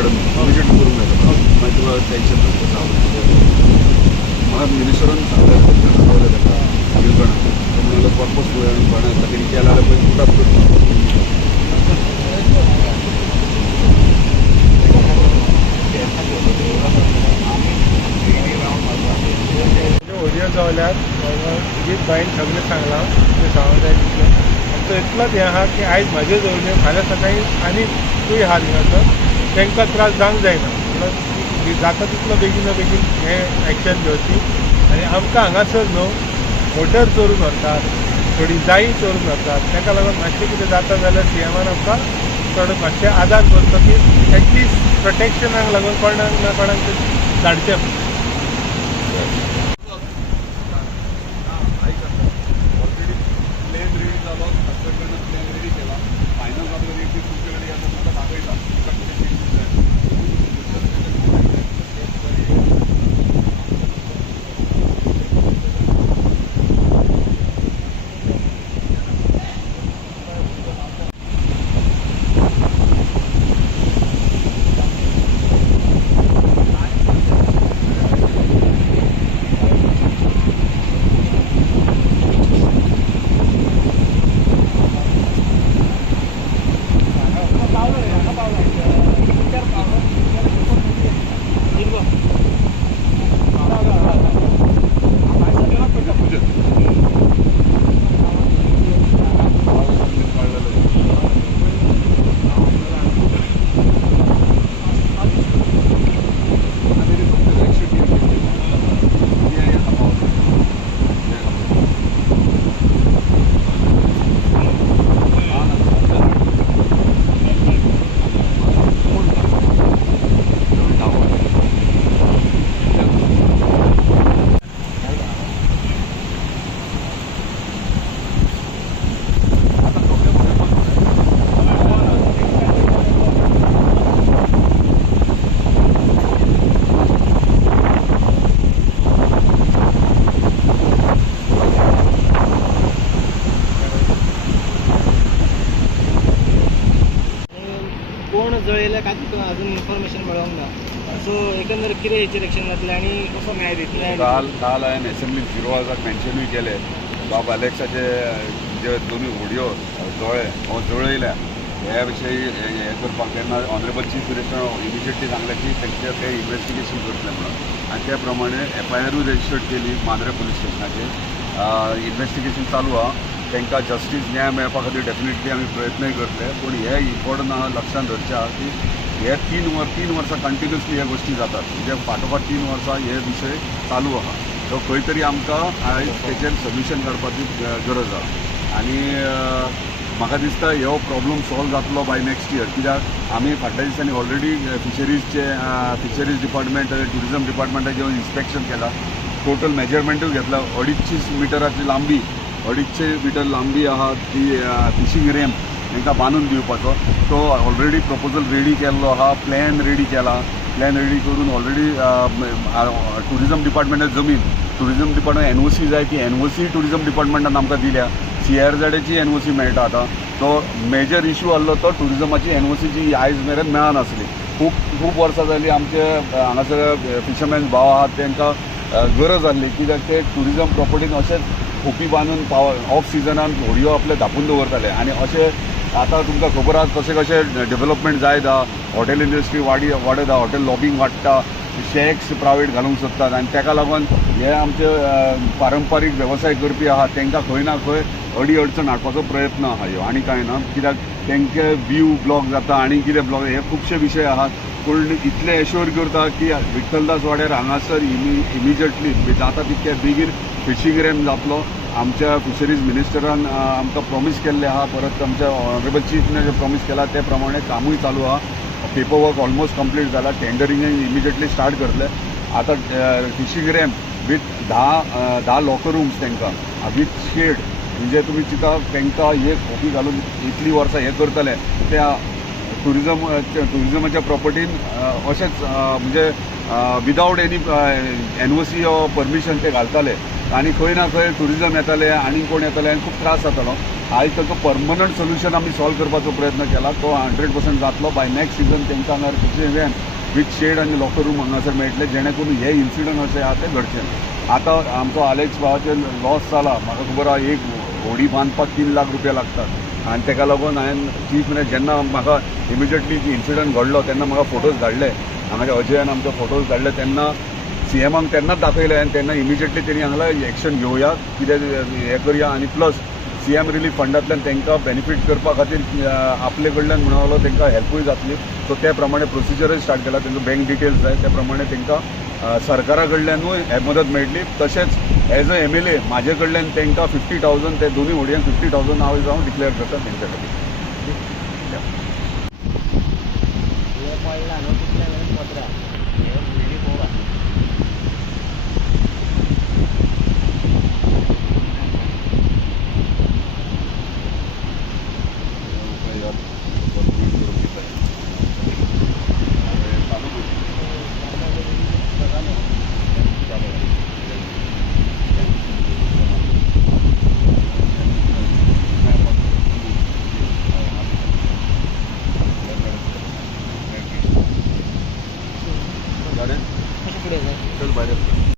Madam immediate करून जाता मागीर तुका टेन्शन नासता म्हाका मिनिस्टरान सांगलें तेन्ना कळलें ताका येवगणा तो म्हणलो पर्पजफूल आनी कोणा ताणें केलें जाल्यार पळय फुटात करता ओडियो जावल्यार तुजीच बायन सगळें सांगलां तें सांगूंक जाय तितलें आनी तो इतलोच हें आहा की आयज म्हाजे जवळ फाल्यां सकाळीं आनी तूंय आहा हिंगासर तांकां त्रास जावंक जायना म्हणून जाता तितलो बेगीन हें एक्शन घेवची आनी आमकां हांगासर न्हू मोटर चोरून व्हरतात थोडी जायी चोरून व्हरतात ताका लागून मातशें कितें जाता जाल्यार सीएमान आमकां थोडो मातशें आदार करचो की एटलिस्ट प्रोटेक्शनाक लागून कोणाक ना कोणाक धाडचें कोण जळयल्या काय तुका अजून इन्फॉर्मेशन मेळोंक ना सो एकंदर कितें हेचेर एक्शन जातलें आनी कसो न्याय दितले काल हांवें एसेंब्लीन झिरो आवर्साक मेन्शनूय केलें बाब अलेक्साचे जे दोनूय ऑडियो जळयल्या ह्या विशयी हें करपाक तेन्ना ऑनरेबल चीफ मिनिस्टर इमिजिएटली सांगलें की ते इन्व्हेस्टिगेशन करतलें म्हणून आनी त्या प्रमाणे एफआयआरूय रजिस्टर्ड केली मांद्रे पुलीस स्टेशनाचेर इन्व्हेस्टिगेशन चालू आहा तांकां जस्टीस न्याय मेळपा खातीर डेफिनेटली आमी प्रयत्नय करतले पूण हे इम्पॉर्टंट आहा लक्षांत दवरचें आहा की हे तीन वर्सां कंटिन्युअसली ह्या गोश्टी जातात म्हणजे फाटोफाट 3 वर्सां हे विशय चालू आहा सो खंय तरी आमकां आयज तेचेर सोल्युशन काडपाची गरज आहा आनी म्हाका दिसता हो प्रॉब्लम सॉल्व जातलो बाय नेक्स्ट इयर कित्याक आमी फाटल्या दिसांनी ऑलरेडी फिशरीज डिपार्टमेंट ट्युरिजम डिपार्टमेंटाचें इन्स्पेक्शन केलां टोटल मेजरमेंटूय घेतला 250 मिटराची लांबी 250 मिटर लांबी आहा ती फिशींग रॅम्प तांकां बांदून दिवपाचो तो ऑलरेडी प्रपोजल रेडी केल्लो आहा प्लॅन रेडी करून ऑलरेडी ट्युरिजम डिपार्टमेंटाची जमीन ट्युरिजम डिपार्टमेंट एनओसी जाय ती एनओसी ट्युरिजम डिपार्टमेंटान आमकां दिल्या CRZची एनओसी मेळटा आतां तो मेजर इशू आसलो तो ट्युरिजमाची एनओसीची आयज मेरेन मेळनासली खूब वर्सां जालीं आमचे हांगासर फिशरमॅन भाव आहात तांकां गरज आसली कित्याक ते ट्युरिजम प्रॉपर्टीन अशेंच खोपी बांदून ऑफ सिजनान व्हडयो आपले धापून दवरताले आनी अशें आतां तुमकां खबर आसा कशें कशें डेव्हलपमेंट जायत आहा हॉटेल इंडस्ट्री वाडत आहा हॉटेल लॉबींग वाडटा शेक्स प्रायवेट घालूंक सोदतात आनी ताका लागून हे आमचे पारंपारीक वेवसाय करपी आहात तांकां खंय ना खंय अडचण हाडपाचो प्रयत्न आहा ह्यो आनी कांय ना कित्याक तांचे व्यू ब्लॉक जाता आनी कितें ब्लॉक हे खुबशे विशय आहात पूण इतलें एश्योर करता की विठ्ठलदास वाड्यार हांगासर इमिजिएटली जाता तितके बेगीन फिशींग रॅम्प जातलो आमच्या फिशरीज मिनिस्टरान आमकां प्रॉमीस केल्लें आहा परत आमच्या ऑनरेबल चीफ मिनिस्टर प्रॉमीस केला ते प्रमाणे कामूय चालू आहा पेपर वर्क ऑलमोस्ट कंप्लीट जाला टेंडरींग इमिजिएटली स्टार्ट करतले आतां fishing ramp with 10 locker rooms तांकां वीथ शेड म्हणजे तुमी चिंता तांकां हे खोपी घालून इतली वर्सां हे करतले त्या ट्युरिजमाच्या प्रॉपर्टीन अशेंच म्हणजे without any NOC or permission ते घालताले आनी खंय ना खंय ट्युरिजम येताले आनी कोण येताले आनी खूब त्रास जातालो आयज ताका परमनंट सोल्युशन आमी सॉल्व करपाचो प्रयत्न केला. तो 100% जातलो. बाय नेक्स्ट सिजन तांकां हांगा दुसरें इव्हेंट विथ शेड आनी लॉकर रूम हांगासर मेळटले, जेणे करून हे इन्सिडंट अशें आहा ते घडचे ना. आतां आमचो आलेक्स भावाचें लॉस जाला, म्हाका खबर आहा एक होडी बांदपाक 3 लाख रुपया लागतात आनी ताका लागून हांवें चीफ मिनिस्टर जेन्ना म्हाका इमिजिएटली इन्सिडंट घडलो तेन्ना म्हाका फोटोज धाडले, हांगाच्या अजयान आमचे फोटोज धाडले. तेन्ना CMाक तेन्नाच दाखयले आनी तेन्ना इमिजिएटली तेणी हांगला एक्शन घेवया, कितें हें करया. आनी प्लस CM रिलीफ फंडांतल्यान तांकां बेनिफीट करपा खातीर आपले कडल्यान म्हणून लागलो तांकां हेल्पूय जातली. सो त्या प्रमाणे प्रोसिजरय स्टार्ट केला. तांकां बँक डिटेल्स जाय त्या प्रमाणे तांकां सरकारा कडल्यानूय मदत मेळटली. तशेंच एज अ MLA म्हाजे कडल्यान तांकां 50,000 ते दोनूय होडयांक 50,000 हांव डिक्लेअर करता तेंच्या खातीर. पडला न्हू